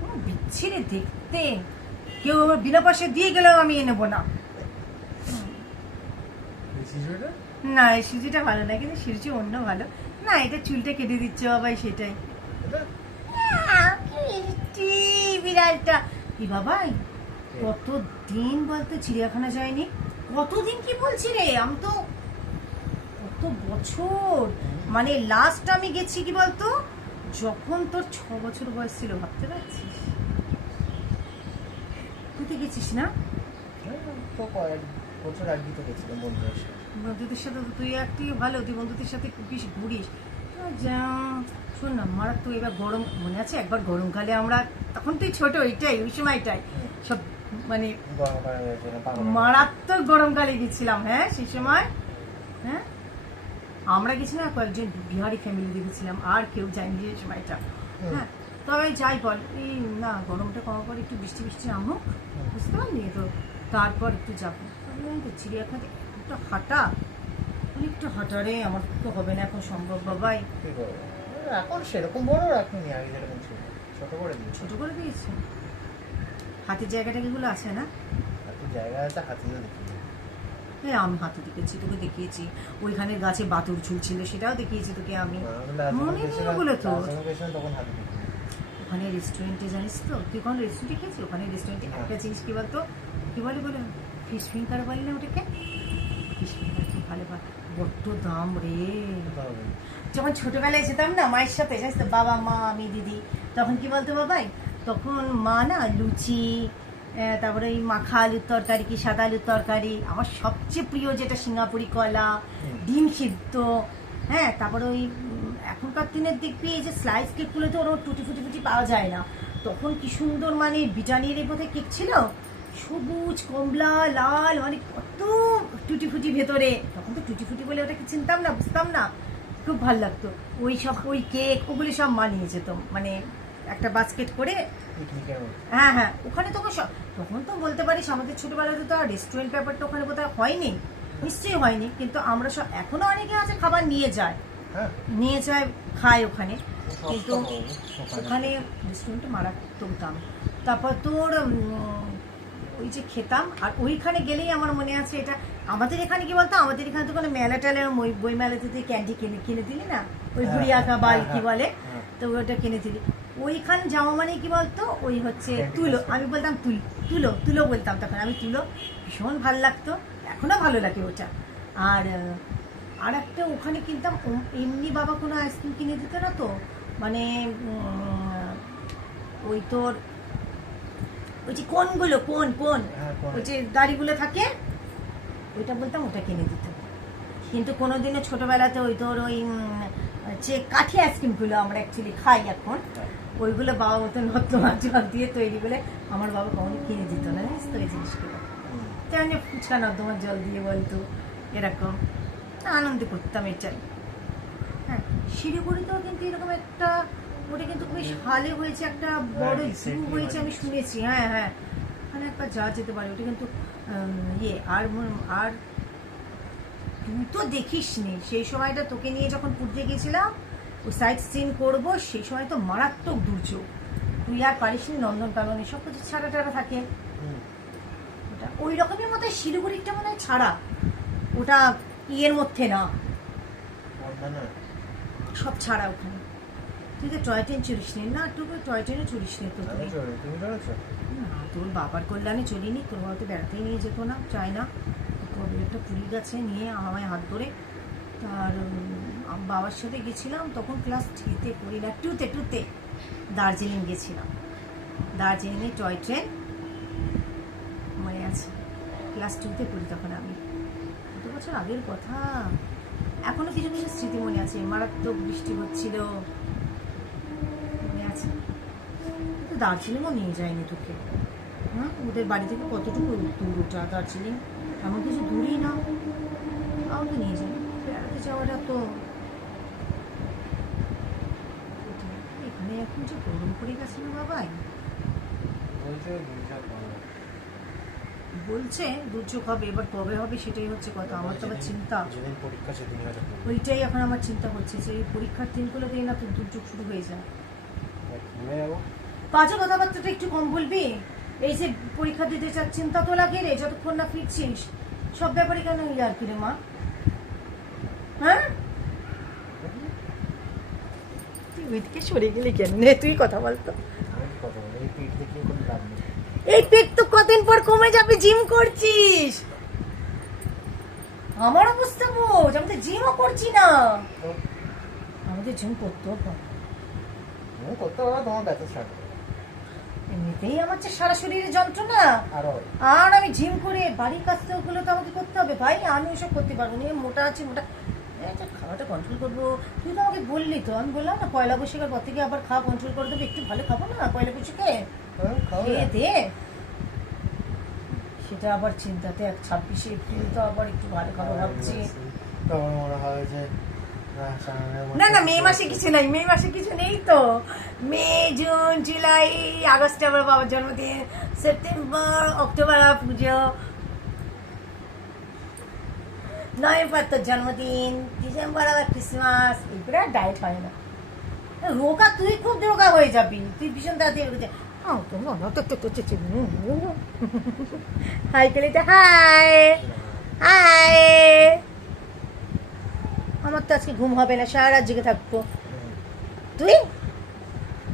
কোনো বিচ্ছিরে দেখতে, কেউ আমার বিনা পয়সা দিয়ে গেলেও আমি এ নেবো না। না এই সুজিটা ভালো না, কিন্তু সুজি অন্য ভালো না। এটা চুলটা কেটে দিচ্ছে বাবাই, সেটাই বিড়ালটা কি বাবাই। কতদিন বলতো চিড়িয়াখানা যায়নি, কতদিন কি বলছি রে, আমি তো কত বছর, মানে লাস্ট আমি গেছি কি বলতো যখন তোর 6 বছর বয়স ছিল, ভাবতে পারছিস? তুই তো গেছিস না? বন্ধুদের সাথে তো তুই একটি ভালো, তুই বন্ধুদের সাথে বেশি ঘুরিস। শোন না, মারাত্মক এবার গরম মনে আছে, একবার গরমকালে আমরা, তখন তুই ছোট, ওইটাই ওই সময়টাই সব মানে মারাত্মক গরমকালে গেছিলাম। হ্যাঁ সেই সময়, হ্যাঁ আমরা গেছিলাম, কয়েকজন বিহারি ফ্যামিলি দেখেছিলাম, আর কেউ যায়নি যে সময়টা। হ্যাঁ তবে যাই বল, এই না গরমটা কমার পর একটু বৃষ্টি বৃষ্টি নামুক, বুঝতে পারলি তো, তারপর একটু যাবো। চিড়িয়াখানাতে একটু হাঁটা, অনেকটা হাঁটারে আমার তো হবে না এখন সম্ভব বাবাই। এখন সেরকম বড় রাখুনি, আগে যেরকম ছিল ছোট করে দিয়েছে। হাতির জায়গাটা যেগুলো আছে না, হাতির জায়গা আছে, হাতিও দেখি। হ্যাঁ আমি হাতি দেখেছি, তোকে দেখিয়েছি, ওইখানে গাছে বাতুর ঝুলছিল সেটাও দেখিয়েছি তোকে আমি, মনে নেই ওগুলো তো। ওখানে রেস্টুরেন্টে জানিস তো, তুই কোন রেস্টুরেন্টে খেয়েছিস? ওখানে রেস্টুরেন্টে একটা জিনিস কি বলতো, কি বলে বলে ফিশ ফিঙ্গার বলে না ওটাকে, ফিশ ফিঙ্গার কি ভালো, বড্ড দাম রে। যখন ছোটবেলায় যেতাম না মায়ের সাথে, জানিস তো, বাবা মা আমি দিদি, তখন কি বলতো বাবাই, তখন মা না লুচি, তারপরে ওই মাখা আলুর তরকারি, কি সাদা আলুর তরকারি, আমার সবচেয়ে প্রিয় যেটা সিঙ্গাপুরি কলা, ডিম সিদ্ধ, হ্যাঁ তারপরে ওই এখনকার দিনের দেখবি এই যে স্লাইস কেকগুলো তো ওর টুটি ফুটি ফুটি পাওয়া যায় না, তখন কি সুন্দর মানে ব্রিটানিয়ার এই বোধহয় কেক ছিল, সবুজ কমলা লাল, মানে কত টুটি ফুটি ভেতরে, তখন তো টুটি ফুটি বলে ওটাকে চিনতাম না, বুঝতাম না, খুব ভালো লাগতো ওই সব, ওই কেক ওগুলি সব মানিয়ে যেত, মানে একটা বাস্কেট করে। হ্যাঁ হ্যাঁ ওখানে তখন সব, তখন তো বলতে পারিস আমাদের ছোটবেলাতে তো আর রেস্টুরেন্ট ব্যাপারটা ওখানে বোধহয় হয়নি, নিশ্চয়ই হয়নি, কিন্তু আমরা সব এখনো অনেকে আছে খাবার নিয়ে যায়, নিয়ে যায় খায় ওখানে, কিন্তু ওখানে রেস্টুরেন্টে মারাত্মক দাম। তারপর তোর ওই যে খেতাম, আর ওইখানে গেলেই আমার মনে আছে, এটা আমাদের এখানে কি বলতো, আমাদের এখানে তো কোনো মেলা টেলা, বই মেলাতে তুই ক্যান্ডি কিনে দিলি না, ওই ঘুড়ি আঁকা বাল কি বলে, তো ওটা কিনে দিলি, ওইখান যাওয়া মানে কি বলতো, ওই হচ্ছে তুলো, আমি বলতাম তুলো তুলো বলতাম তখন আমি, তুলো ভীষণ ভালো লাগতো, এখনো ভালো লাগে ওটা। আর একটা ওখানে কিনতাম, এমনি বাবা কোনো আইসক্রিম কিনে দিত না তো, মানে ওই তোর ওই যে কোনগুলো কোন ওই যে গাড়িগুলো থাকে, ওইটা বলতাম, ওটা কিনে দিত। কিন্তু কোনোদিনও ছোটবেলাতে ওই তোর ওই যে কাঠি আইসক্রিমগুলো আমরা অ্যাকচুয়ালি খাই এখন, ওইগুলো বাবা মতো নর্দমা জল দিয়ে তৈরি করে আমার বাবা কখনো কিনে দিত না, জানিস তো এই জিনিসগুলো, তেমনি ফুচকা নর্দমার জল দিয়ে বলতো, এরকম আনন্দ করতাম এটাই। হ্যাঁ শিলিগুড়িতেও কিন্তু এরকম একটা, ওটা কিন্তু বেশ ভালো হয়েছে, একটা বড় জু হয়েছে আমি শুনেছি, হ্যাঁ হ্যাঁ ওখানে একবার যাওয়া যেতে পারে, ওটা কিন্তু ইয়ে আর তুই তো দেখিস নি সেই সময়টা, তোকে নিয়ে যখন পুরীতে গেছিলাম ও সাইট সিন করবো, সেই সময় তো মারাত্মক দুর্যোগ, তুই আর পারিস নি, নন্দনকাননে সব কিছু ছাড়া টাড়া থাকে, ওটা ওই রকমের মতো শিলিগুড়িটা মনে হয় ছাড়া, ওটা ইয়ের মধ্যে না, সব ছাড়া ওখানে। তুই তো টয় ট্রেন চড়িস নি না, তুই টয় ট্রেনে চড়িস নি তো, না তোর বাবার কল্যাণে চলিনি, তোর বাবা তো বেড়াতেই নিয়ে যেত না, চায় না, কবে একটা পুরী গেছে নিয়ে আমায় হাত ধরে, তার বাবার সাথে গেছিলাম তখন ক্লাস 3-তে পড়ি না, 2তে দার্জিলিং গেছিলাম, দার্জিলিংয়ে টয় ট্রেন মনে আছে, ক্লাস 2তে পড়ি তখন আমি, কত বছর আগের কথা, এখনো কিছু কিছু স্মৃতি মনে আছে, মারাত্মক বৃষ্টি হচ্ছিল মনে আছে, কিন্তু দার্জিলিংও নিয়ে যায়নি তোকে, হ্যাঁ ওদের বাড়ি থেকে কতটুকু দূর ওটা দার্জিলিং, এমন কিছু দূরই না, আমাকে নিয়ে যাই, বেড়াতে যাওয়াটা তো, এখানে এখন যে গরম পড়ে গেছে না বাবাই, বলছে দুর্যোগ হবে, এবার কবে হবে সেটাই হচ্ছে কথা, আমার তো আবার চিন্তা, ওইটাই এখন আমার চিন্তা হচ্ছে যে এই পরীক্ষার দিনগুলো দিয়ে না তো দুর্যোগ শুরু হয়ে যায়, ঘুরে যাবো। বাজে কথাবার্তাটা একটু কম বলবি। এই যে পরীক্ষা দিতে চাচ্ছেন চিন্তা তো লাগে রে, যতক্ষণ না ফিরছিস। সব ব্যাপারে কেন ইয়ার কি রে মা? হ্যাঁ, তুই ওইদিকে সরে গেলি কেন? নে তুই কথা বলতো। আমি কি কথা বলি, এই পিঠ দেখিয়ে কোনো লাভ নেই। এই পেট তো কদিন পর কমে যাবে, জিম করছিস। আমার অবস্থা বোঝ, আমি তো জিমও করছি না। তো আমাদের জিম করতেও হবে। তুমি করতে পারো, তোমার ব্যথা ছাড়বে। এমনিতেই আমার যে সারা শরীরে যন্ত্রণা, আরো আর আমি জিম করে বাড়ির কাজ তো ওগুলো তো আমাকে করতে হবে ভাই। আমি ওসব করতে পারবো না, মোটা আছি মোটা। এটা খাওয়াটা কন্ট্রোল করবো। তুই তো আমাকে বললি, তো আমি বললাম না পয়লা বৈশাখের পর থেকে আবার খাওয়া কন্ট্রোল করে দেবো, একটু ভালো খাবো না পয়লা বৈশাখে। খাওয়া খেয়ে দে। সেটা আবার চিন্তাতে 26শে এপ্রিল তো আবার একটু ভালো খাবো ভাবছি। তখন মনে হয় যে না না, মে মাসে কিছু নাই, মে মাসে কিছু নেই তো। মে, জুন, জুলাই, আগস্টে আবার বাবার জন্মদিন, সেপ্টেম্বর, অক্টোবর পুজো, নভেম্বর তোর জন্মদিন, ডিসেম্বর আবার ক্রিসমাস। এগুলো ডায়েট হয় না। রোগা তুই খুব রোগা হয়ে যাবি, তুই ভীষণ তাড়াতাড়ি। হাই কালিতে হাই হাই। আমার তো আজকে ঘুম হবে না, সারা রাত জেগে থাকবো। তুই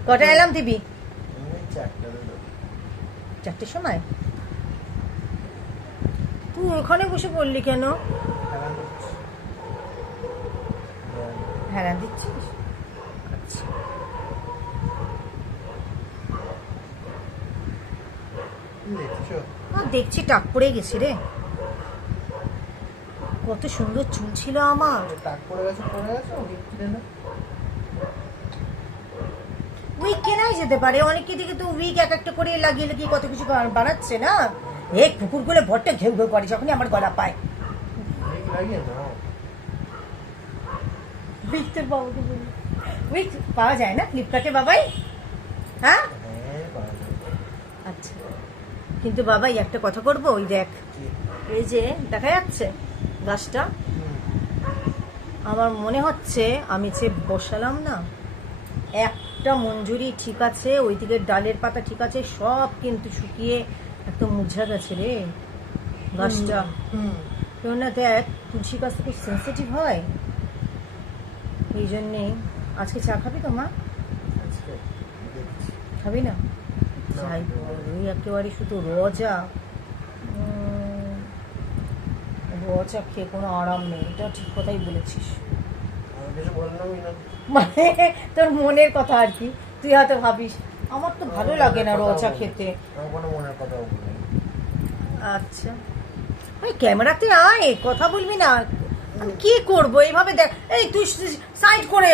কটা এলাম দিবি? 4টের সময়? তুই ওখানে বসে পড়লি কেন? হ্যাঁ দিচ্ছিস? আচ্ছা, দেখছি টাক পড়ে গেছে রে। কত সুন্দর চুল ছিল আমার। উইক কেনাই যেতে পারে, অনেকে দিকে তো উইক এক একটা করে লাগিয়ে লাগিয়ে কত কিছু বানাচ্ছে না। এই কুকুরগুলো ভট্টে ঘেউ ঘেউ করে যখনই আমার গলা পায়। উইক পাওয়া যায় না ফ্লিপকার্টে বাবাই? হ্যাঁ আচ্ছা, কিন্তু বাবাই একটা কথা করবো, ওই দেখ এই যে দেখা যাচ্ছে গাছটা, আমার মনে হচ্ছে আমি যে বসালাম না, একটা মঞ্জুরি ঠিক আছে, ওই দিকের ডালের পাতা ঠিক আছে, সব কিন্তু শুকিয়ে একদম মুরঝা গেছে রে গাছটা। কেননা দেখ তুলসী গাছ খুব সেন্সিটিভ হয়, এই জন্যে। আজকে চা খাবি তো মা? খাবি না? যাই ওই একেবারে শুধু রজা, রজা খেয়ে কোনো আরাম নেই, এটা ঠিক কথাই বলেছিস। মানে তোর মনের কথা আর কি, তুই হয়তো ভাবিস আমার তো ভালো লাগে না রচা খেতে। আচ্ছা ওই ক্যামেরাতে আয়, কথা বলবি না? আমি কি করবো এইভাবে? দেখ এই তুই সাইড করে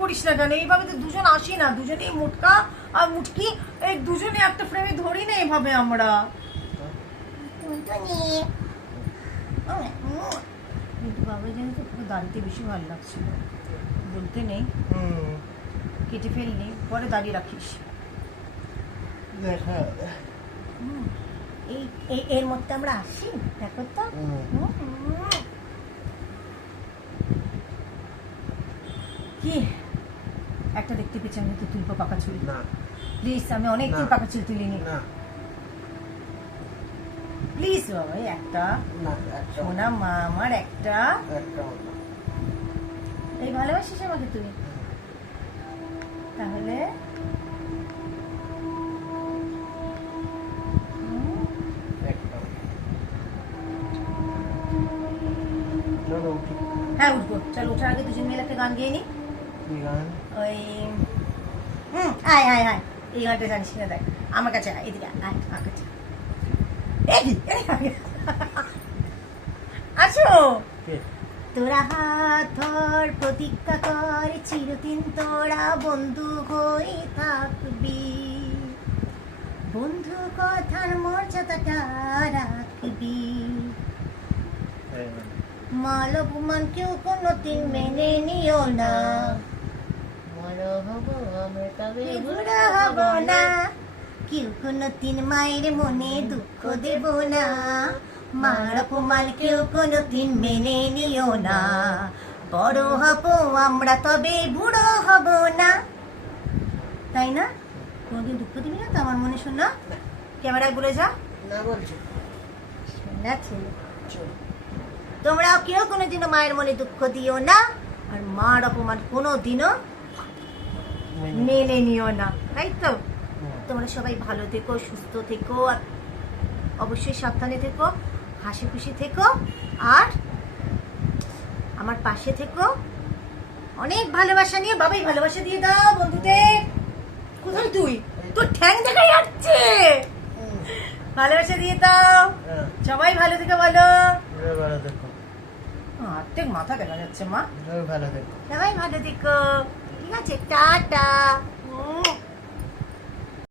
করিস না কেন? এইভাবে তো দুজন আসি না, দুজনেই মুটকা আর মুটকি, এই দুজনে একটা ফ্রেমে ধরি না এইভাবে আমরা। কিন্তু বাবা জানি তো পুরো দাঁড়িয়ে বেশি ভালো লাগছিল, বলতে নেই, কেটে ফেলনি, পরে দাঁড়িয়ে রাখিস। এই এর মধ্যে আমরা আসি, দেখো তো। কি একটা দেখতে পেয়েছি আমি, তো তুলবো পাকা চুল? প্লিজ, আমি অনেকদিন পাকা চুল তুলিনি। প্লিজ বাবা, একটা সোনা মা আমার, একটা। এই ভালোবাসিস আমাকে তুই? তাহলে হ্যাঁ উঠবো, চল। ওঠার আগে দুজন মিলে একটা গান গেয়ে নি। ওই আয় আয় আয়, এই গানটা জানিস না? দেখ আমার কাছে আয়, এদিকে আয়, আমার কাছে আসো। তোরা হাত ধর, প্রতিজ্ঞা কর, চিরদিন তোরা বন্ধু হয়ে থাকবি, বন্ধু কথার মর্যাদাটা রাখবি, মাল অপমান কেউ কোনোদিন মেনে নিও না, বুড়া হব না, কেউ কোনোদিন মায়ের মনে দুঃখ দেব না, মার অপমান কেউ কোনোদিন মেনে নিও না, বড় হব আমরা তবে বুড়ো হব না। না? কোনোদিন দুঃখ দিবি না তো আমার মনে, শোনা? ক্যামেরায় বলে যা। না বলছি শোনা ছেলে, চল। তোমরাও কেউ কোনোদিনও মায়ের মনে দুঃখ দিও না, আর মার অপমান কোনোদিনও মেনে নিও না, তাই তো? তোমরা সবাই ভালো থেকো, সুস্থ থেকো, আর অবশ্যই সাবধানে থেকো, হাসি খুশি থেকো, আর আমার পাশে থেকো। অনেক ভালোবাসা নিয়ে, বাবাই ভালোবাসা দিয়ে দাও বন্ধুদের। কোথায় তুই? তোর ঠ্যাং দেখা যাচ্ছে। ভালোবাসা দিয়ে দাও। হ্যাঁ, সবাই ভালো থেকে বলো। এবার ভালো দেখো, অর্ধেক মাথা দেখা যাচ্ছে মা। এবার ভালো দেখো। সবাই ভালো থেকো, ঠিক আছে? টাটা।